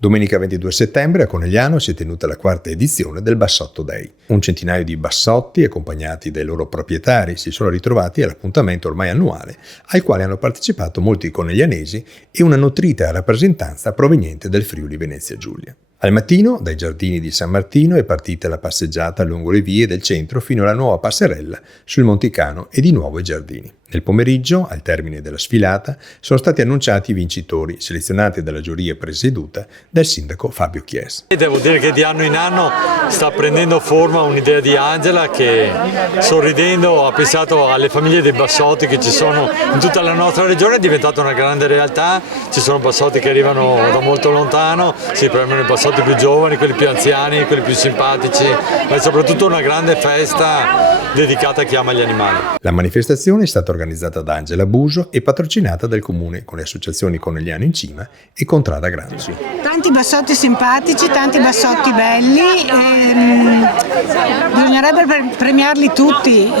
Domenica 22 settembre a Conegliano si è tenuta la quarta edizione del Bassotto Day. Un centinaio di bassotti, accompagnati dai loro proprietari, si sono ritrovati all'appuntamento ormai annuale, al quale hanno partecipato molti coneglianesi e una nutrita rappresentanza proveniente del Friuli Venezia Giulia. Al mattino, dai giardini di San Martino, è partita la passeggiata lungo le vie del centro fino alla nuova passerella sul Monticano e di nuovo ai giardini. Nel pomeriggio, al termine della sfilata, sono stati annunciati i vincitori, selezionati dalla giuria presieduta dal sindaco Fabio Chies. Devo dire che di anno in anno sta prendendo forma un'idea di Angela che, sorridendo, ha pensato alle famiglie dei bassotti che ci sono in tutta la nostra regione. È diventata una grande realtà, ci sono bassotti che arrivano da molto lontano, si premiano i bassotti più giovani, quelli più anziani, quelli più simpatici, ma è soprattutto una grande festa dedicata a chi ama gli animali. La manifestazione è stata organizzata da Angela Buso e patrocinata dal Comune con le associazioni Conegliano in Cima e Contrada Grande. Tanti bassotti simpatici, tanti bassotti belli, bisognerebbe premiarli tutti,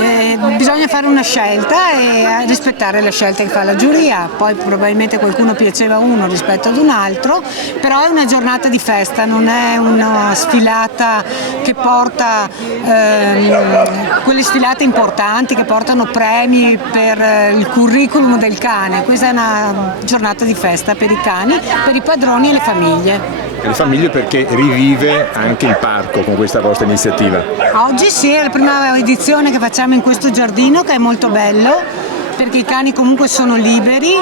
bisogna fare una scelta e rispettare la scelta che fa la giuria, poi probabilmente qualcuno piaceva uno rispetto ad un altro, però è una giornata di festa, non è una sfilata che porta quelle sfilate importanti che portano premi per il curriculum del cane. Questa è una giornata di festa per i cani, per i padroni e le famiglie. Le famiglie perché rivive anche il parco con questa vostra iniziativa. Oggi sì, è la prima edizione che facciamo in questo giardino che è molto bello perché i cani comunque sono liberi.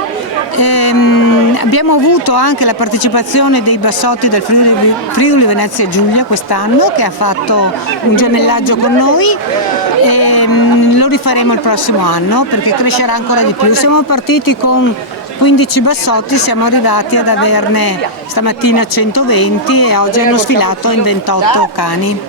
Abbiamo avuto anche la partecipazione dei bassotti del Friuli Venezia Giulia quest'anno che ha fatto un gemellaggio con noi e lo rifaremo il prossimo anno perché crescerà ancora di più. Siamo partiti con 15 bassotti, siamo arrivati ad averne stamattina 120 e oggi hanno sfilato in 28 cani.